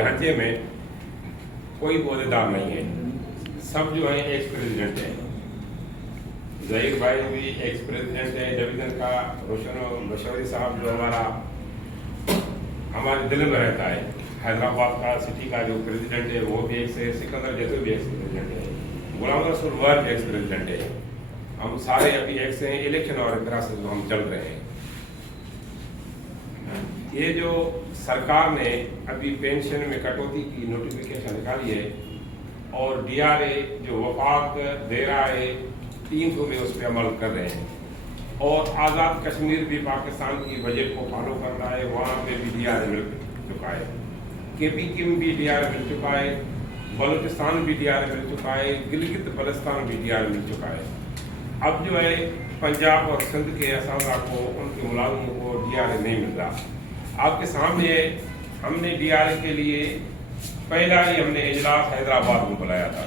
ढांचे में कोई पौधेदार नहीं है, सब जो है एक्स प्रेसिडेंट है। ज़हीर भाई भी एक्स प्रेसिडेंट है डिवीज़न का, रोशन मशवरी साहब जो हमारे दिल में रहता है, हैदराबाद का सिटी का जो प्रेसिडेंट है वो भी एक्स है, सिकंदर जैसे भी एक्स प्रेसिडेंट है, Ghulam Rasool work ex president है, हम सारे अभी एक्स हैं। इलेक्शन और तरह से जो हम चल रहे हैं, ये जो सरकार ने अभी पेंशन में कटौती की नोटिफिकेशन निकाली है और डीआरए जो वफाक दे रहा है 300 में उस पर अमल कर रहे हैं, और आज़ाद कश्मीर भी पाकिस्तान की बजट को फॉलो कर रहा है, वहाँ पे भी डीआरए मिल चुका है, KPK में भी डीआरए मिल चुका है, बलूचिस्तान भी डीआरए मिल चुका है, गिलगित बल्तिस्तान भी डीआरए मिल चुका है। अब जो है पंजाब और सिंध के असामा को, उनके मुलाजिमों को डीआरए नहीं मिल रहा। आपके सामने हमने डीआरए के लिए पहला ही हमने इजलास हैदराबाद में बुलाया था,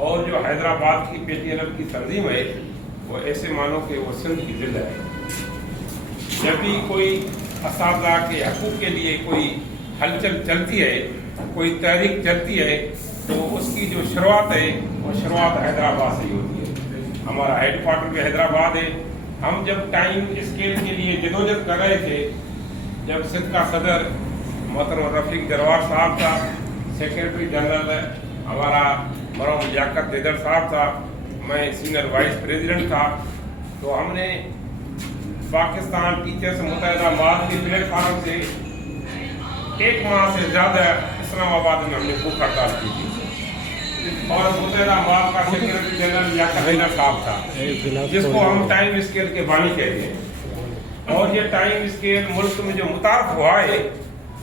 और जो हैदराबाद की PTLF की तंजीम है वो ऐसे मानो कि वो सिंध की जिला है। जब भी कोई असामा के हकूक़ के लिए कोई हलचल चलती है, कोई तहरीक चलती है, तो उसकी जो शुरुआत है वो शुरुआत हैदराबाद से ही होती है। हमारा हेडक्वार्टर भी हैदराबाद है। हम जब टाइम स्केल के लिए जदोजहद कर रहे थे, जब सिंध का सदर मोहतरम रफीक जरवार साहब था, सेक्रेटरी जनरल हमारा मरहूम लियाकत देदर साहब था, मैं सीनियर वाइस प्रेसिडेंट था, तो हमने पाकिस्तान टीचर्स मुत्तहिदा माद के प्लेटफार्म से 1 माह से ज़्यादा इस्लामाबाद में हमने भूख हड़ताल की थी, और मुत्तहिदा माद का सेक्रेटरी जनरल लियाकत देदर साहब था, जिसको हम टाइम स्केल के बानी कहते हैं। और ये टाइम स्केल मुल्क में जो मुतारफ हुआ है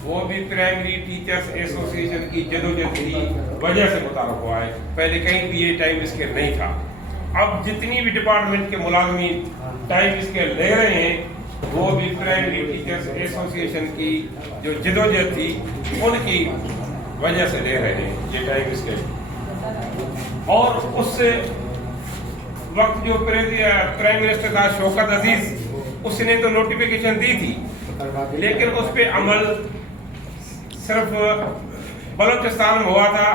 वो भी प्राइमरी टीचर्स एसोसिएशन की जदोजहद की वजह से मुतारफ हुआ है। पहले कहीं भी ये टाइम स्केल नहीं था। अब जितनी भी डिपार्टमेंट के मुलाजमीन टाइम स्केल ले रहे हैं वो भी प्राइमरी टीचर्स एसोसिएशन की जो जदोजहद थी उनकी वजह से ले रहे हैं ये टाइम स्केल। और उस वक्त जो प्राइम मिनिस्टर था शौकत अजीज, उसने तो नोटिफिकेशन दी थी, लेकिन उस पर अमल सिर्फ बलूचिस्तान में हुआ था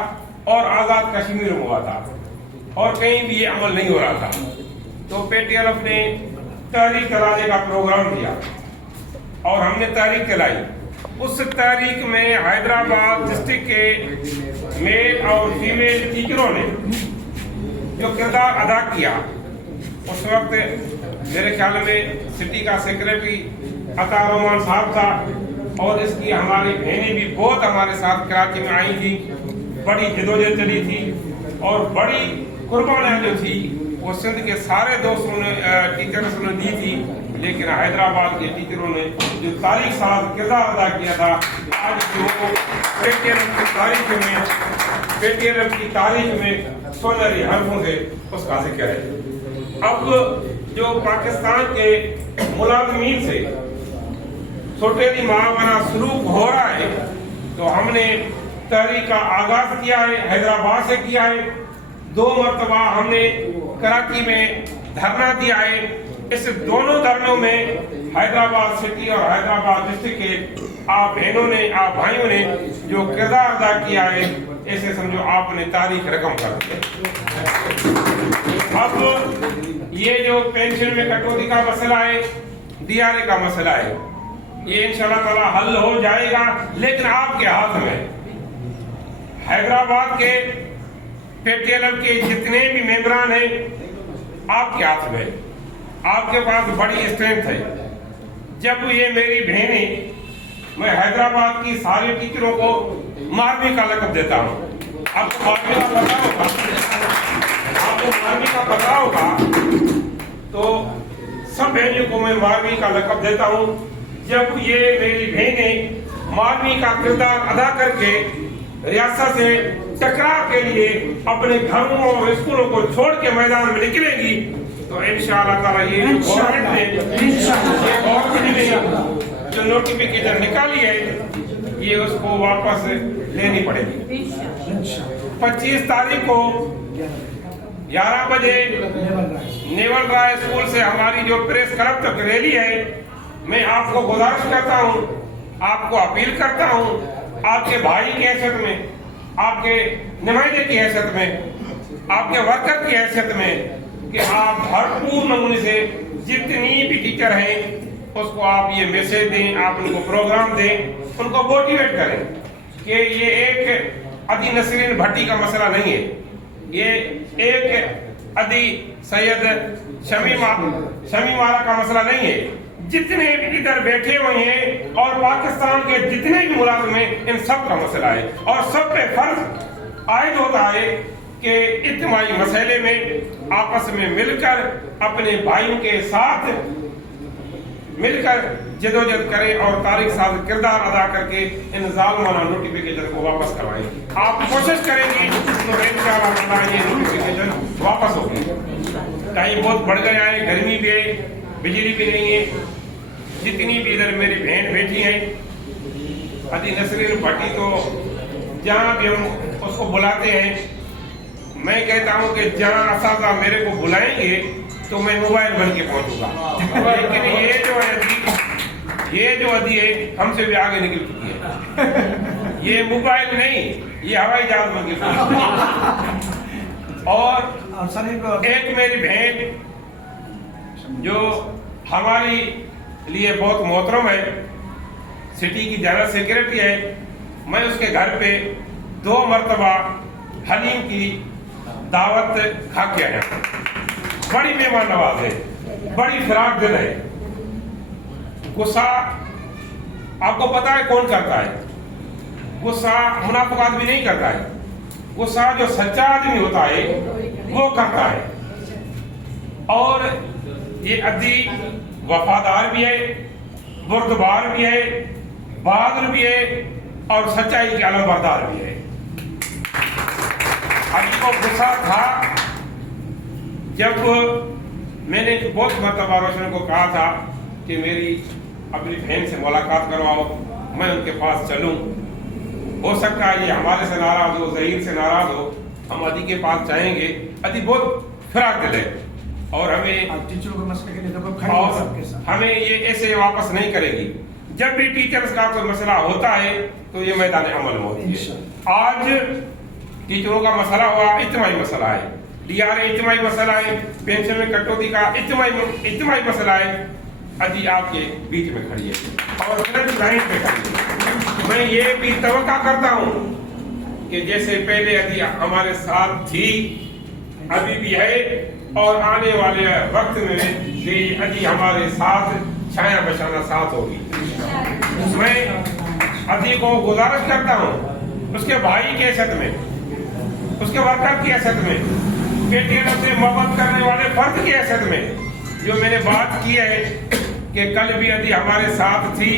और आज़ाद कश्मीर में हुआ था, और कहीं भी ये अमल नहीं हो रहा था। तो PTLF ने तहरीक चलाने का प्रोग्राम दिया और हमने तहरीक चलाई। उस तहरीक में हैदराबाद डिस्ट्रिक्ट के मेल और फीमेल टीचरों ने जो किरदार अदा किया, उस वक्त मेरे ख्याल में सिटी का सेक्रेटरी अता रहमान साहब था, और इसकी हमारी बहनें भी बहुत हमारे साथ कराची में आई थी, बड़ी जदोजहद चली थी, और बड़ी कुर्बानियाँ जो थी वो सिंध के सारे दोस्तों ने टीचर्स ने दी थी, लेकिन हैदराबाद के टीचरों ने जो तारीख साथ किरदार अदा किया था, आज वो PTLF की तारीख में सोनहरी हरफों से उसका जिक्र है। अब जो पाकिस्तान के मुलाजमीन से छोटेली मावाना सलूक हो रहा है, तो हमने तहरीक का आगाज किया है, हैदराबाद से किया है। 2 मरतबा हमने कराची में धरना दिया है। इस दोनों धरनों में हैदराबाद सिटी और हैदराबाद डिस्ट्रिक्ट के आप बहनों ने, आप भाइयों ने जो किरदार अदा किया है, ऐसे समझो आपने तारीख रकम कर दी। अब ये जो पेंशन में कटौती का मसला है, डीआरए का मसला है, ये इंशाअल्लाह ताला हल हो जाएगा, लेकिन आपके हाथ में। हैदराबाद के PTLF के जितने भी मेंबरान हैं आपके हाथ में, आपके पास बड़ी स्ट्रेंथ है। जब ये मेरी बहनें, मैं हैदराबाद की सारे टीचरों को मारवी का लक़ब देता हूँ। आपको मारवी का पता होगा, आपको मारवी का पता होगा, तो सब बहनों को मैं मारवी का लक़ब देता हूँ। जब ये मेरी बहनें मारवी का किरदार अदा करके रियासत से टकराव के लिए अपने घरों और स्कूलों को छोड़ के मैदान में निकलेगी, तो इंशाअल्लाह ताला ये गवर्नमेंट ने जो नोटिफिकेशन निकाली है, ये उसको वापस लेनी पड़ेगी। 25 तारीख को 11 बजे नेवल राय स्कूल से हमारी जो प्रेस क्लब तक रैली है, मैं आपको गुजारिश करता हूँ, आपको अपील करता हूँ, آپ کے بھائی کی حیثیت میں، آپ کے نمائندے کی حیثیت میں، آپ کے ورکر کی حیثیت میں کہ آپ بھرپور نمونے سے جتنی بھی ٹیچر ہیں اس کو آپ یہ میسج دیں، آپ ان کو پروگرام دیں، ان کو موٹیویٹ کریں کہ یہ ایک ادی نسرین بھٹی کا مسئلہ نہیں ہے، یہ ایک ادی سید شمیم آرا کا مسئلہ نہیں ہے، جتنے بھی ادھر بیٹھے ہوئے ہیں اور پاکستان کے جتنے بھی ملازم ہیں ان سب کا مسئلہ ہے، اور سب پہ فرض عائد ہوتا ہے کہ اجتماعی مسئلے میں آپس میں مل کر اپنے بھائیوں کے ساتھ مل کر جدوجہد کریں اور تاریخ ساز کردار ادا کر کے ان ظالمانہ نوٹیفیکیشن کو واپس کروائیں۔ آپ کوشش کریں گی تو انشاءاللہ یہ نوٹیفیکیشن واپس ہوگی۔ ٹائم بہت بڑھ گیا ہے، گرمی بھی ہے، بجلی بھی نہیں ہے، جتنی بھی ادھر میری بہن بیٹھی ہیں ادی نسرین بھٹی تو جہاں بھی ہم اس کو بلاتے ہیں، میں کہتا ہوں کہ جہاں اساتذہ میرے کو بلائیں گے تو میں موبائل بن کے پہنچوں گا، لیکن یہ جو ادی ہے ہم سے بھی آگے نکل چکی ہے، یہ موبائل نہیں، یہ ہوائی جہاز بن کے پہنچ گئی۔ اور ایک میری بہن جو ہماری لیے بہت محترم ہے، سٹی کی جنرل سیکریٹری ہے، میں اس کے گھر پہ 2 مرتبہ حلیم کی دعوت کھا کے آیا، بڑی مہمان نواز ہے، بڑی فراق دل ہے۔ غصہ آپ کو پتا ہے کون کرتا ہے؟ غصہ منافقات بھی نہیں کرتا ہے، غصہ جو سچا آدمی ہوتا ہے وہ کرتا ہے۔ اور یہ ادی وفادار بھی ہے، بردبار بھی ہے، بہادر بھی ہے اور سچائی کے علم بردار بھی ہے۔ ادی کو غصہ تھا جب میں نے بہت مرتبہ روشن کو کہا تھا کہ میری اپنی بہن سے ملاقات کرواؤ، میں ان کے پاس چلوں، ہو سکتا ہے یہ ہمارے سے ناراض ہو، ظہیر سے ناراض ہو، ہم ادی کے پاس جائیں گے۔ ادی بہت فراق دل ہے اور ہمیں یہ ایسے واپس نہیں کرے گی۔ جب بھی ٹیچرز کا کوئی مسئلہ ہوتا ہے تو یہ میدان عمل میں ہوتی ہے۔ آج ٹیچروں کا مسئلہ ہوا، اجتماعی مسئلہ ہے، DRA اجتماعی مسئلہ ہے، پینشن میں کٹوتی کا اجتماعی مسئلہ ہے۔ ادی آپ کے بیچ میں کھڑی ہے اور فرنٹ لائن پہ کھڑی ہے۔ میں یہ بھی توقع کرتا ہوں کہ جیسے پہلے ادی ہمارے ساتھ تھی، ابھی بھی ہے اور آنے والے وقت میں بھی ادی ہمارے ساتھ چھایا بچانا ساتھ ہوگی۔ میں ادی کو گزارش کرتا ہوں اس کے بھائی کی حیثیت میں، اس کے ورکر کی حیثیت میں، بیٹیوں سے محبت کرنے والے فرد کی حیثیت میں، جو میں نے بات کی ہے کہ کل بھی ادی ہمارے ساتھ تھی،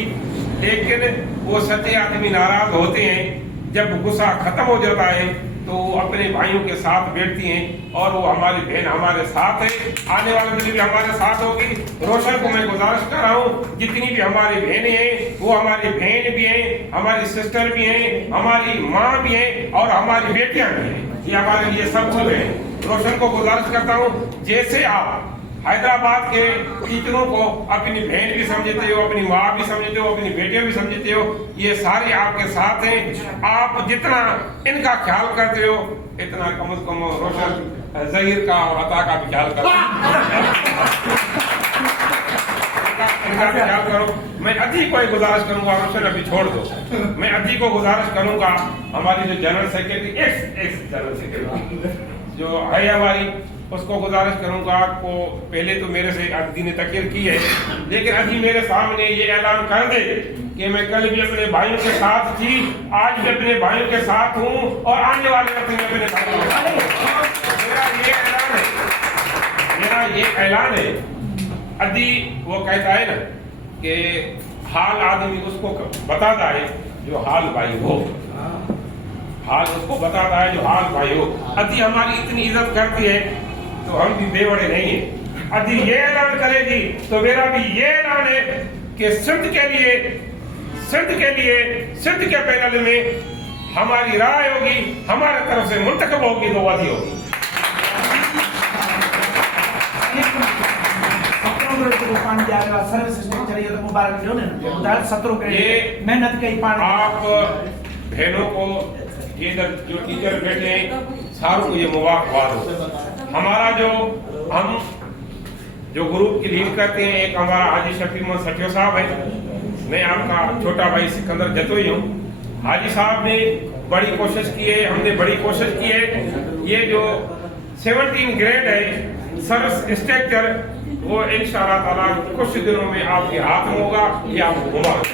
لیکن وہ سچے آدمی ناراض ہوتے ہیں، جب غصہ ختم ہو جاتا ہے تو وہ اپنے بھائیوں کے ساتھ بیٹھتی ہیں اور وہ ہماری بہن ہمارے ساتھ ہے، آنے والے دن بھی ہمارے ساتھ ہوگی۔ روشن کو میں گزارش کر رہا ہوں جتنی بھی ہماری بہنیں ہیں وہ ہماری بہن بھی ہیں، ہماری سسٹر بھی ہیں، ہماری ماں بھی ہیں اور ہماری بیٹیاں بھی ہیں، یہ ہمارے لیے سب کچھ ہیں۔ روشن کو گزارش کرتا ہوں جیسے آپ حیدرآباد کے ٹیچروں کو اپنی بہن بھی سمجھتے ہو، اپنی ماں بھی سمجھتے ہو، اپنی بیٹیاں بھی سمجھتے ہو، یہ سارے آپ کے ساتھ ہیں۔ آپ جتنا ان کا خیال کرتے ہو اتنا کم از کم روشن ظہیر کا اور عطا کا بھی خیال کرو، ان کا خیال کرو۔ میں ادی کو گزارش کروں گا، روشن ابھی چھوڑ دو، میں ادی کو گزارش کروں گا، ہماری جو general secretary x general secretary جو ہے ہماری، اس کو گزارش کروں گا کو پہلے تو میرے سے ادی نے تقریر کی ہے، لیکن ادی میرے سامنے یہ اعلان کر دے کہ میں کل بھی اپنے بھائیوں کے ساتھ تھی، آج بھی اپنے بھائیوں کے ساتھ ہوں اور آنے والے وقت میں اپنے بھائیوں کے ساتھ ہوں۔ میرا یہ اعلان ہے۔ ادی وہ کہتا ہے نا کہ حال آدمی اس کو بتاتا ہے جو حال بھائی ہو، حال اس کو بتاتا ہے جو حال بھائی ہو۔ ادی ہماری اتنی عزت کرتی ہے تو ہم بھی بے بڑے نہیں ہیں۔ ادی یہ اعلان کرے گی تو میرا بھی یہ اعلان ہے کہ سندھ کے پینل میں ہماری رائے ہوگی، ہمارے طرف سے منتخب ہوگی تو ادی ہوگی۔ बहनों को, ये जो टीचर बैठे हैं सारों को ये मुबारकबाद हो। हमारा हम जो ग्रुप की लीड करते हैं, एक हमारा हाजी शफी मोहम्मद सटियो साहब है, मैं आपका छोटा भाई सिकंदर जतोई हूँ। हाजी साहब ने बड़ी कोशिश की है, हमने बड़ी कोशिश की है। ये जो 17 ग्रेड है सर्विस स्ट्रक्चर, वो इंशाअल्लाह ताला कुछ दिनों में आपके हाथ में होगा। ये आपको मुबारक।